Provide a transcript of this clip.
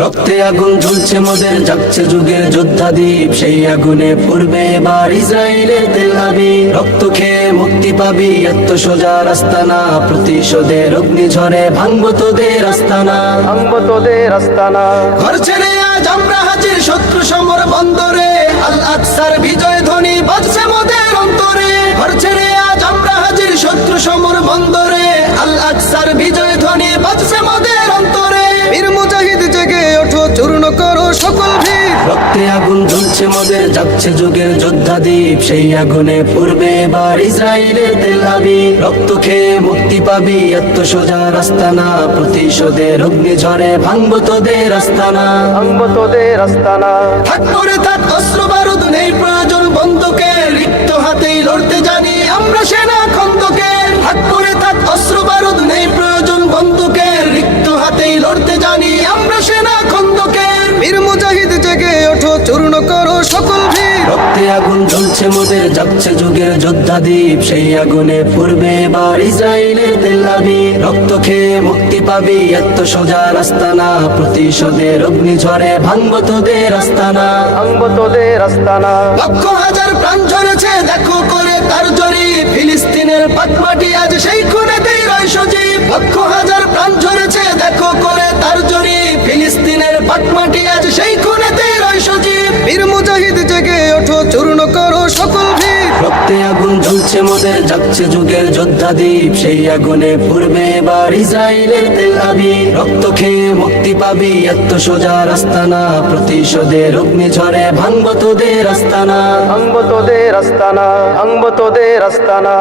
রক্তে আগুন জ্বলছে মোদের, জাগছে যুগের যোদ্ধা দ্বীপ, সেই আগুনে পড়বে এবার ইসরায়েলের তেল আবিব। রক্ত খেয়ে মুক্তি পাবি, এত সোজা রাস্তা না, প্রতিশোধের অগ্নিঝড়ে ভাঙবো তোদের আস্তানা, ভাঙবো তোদের আস্তানা। ঘর ছেড়ে আজ আমরা হাজির শত্রু সমর বন্দরে, আল আকসার বিজয় ধ্বনি বাজছে মোদের অন্তরে। ঘর ছেড়ে আজ আমরা হাজির শত্রু সমর বন্দরে, আল আকসার বিজয় ধ্বনি বাজছে মোদের অন্তরে। বীর মুজাহিদ জেগে ওঠো, চূর্ণ করো সকল ভিড়। রক্তে আগুন জ্বলছে মোদের, জাগছে যুগের যোদ্ধা দ্বীপ, সেই আগুনে পড়বে এবার ইসরায়েলের তেল আবিব। রক্ত খেয়ে মুক্তি পাবি, এত সোজা রাস্তা না, প্রতিশোধের অগ্নিঝড়ে ভাঙবো তোদের আস্তানা, ভাঙবো তোদের আস্তানা। থাক করে থাক অস্ত্র বারুদ, নেই প্রয়োজন বন্দুকের, রিক্ত হাতেই লড়তে জানি আমরা সেনা খন্দকের। থাক করে থাক অস্ত্র বারুদ, নেই প্রয়োজন বন্দুকের, রিক্ত হাতেই লড়তে জানি আমরা সেনা খন্দকের। বীর মুজাহিদ জেগে ওঠো, চূর্ণ করো সকল ভিড়। রক্তে আগুন জ্বলছে মোদের, জাগছে যুগের যোদ্ধা দ্বীপ, সেই আগুনে পড়বে এবার ইসরায়েলের তেল আবিব। রক্ত খেয়ে মুক্তি পাবি, এত সোজা রাস্তা না, প্রতিশোধের অগ্নিঝড়ে ভাঙবো তোদের আস্তানা, ভাঙবো তোদের আস্তানা। লক্ষ হাজার প্রাণ ঝরেছে দেখো করে তার জরি, ফিলিস্তিনের পাটমাটি আজ সেই খুনেতেই রয় সজীব। লক্ষ হাজার প্রাণ ঝরেছে দেখো করে তার জরি, ফিলিস্তিনের পাটমাটি আজ সেই খুনেতেই রয় সজীব। বীর মুজাহিদ জেগে ওঠো, চূর্ণ করো সকল ভিড়। রক্তে আগুন জ্বলছে মোদের, জাগছে যুগের যোদ্ধা দ্বীপ, সেই আগুনে পড়বে এবার ইসরায়েলের তেল আবিব। রক্ত খেয়ে মুক্তি পাবি, এত সোজা রাস্তা না, প্রতিশোধের অগ্নিঝড়ে ভাঙবো তোদের আস্তানা, ভাঙবো তোদের আস্তানা, ভাঙবো তোদের আস্তানা।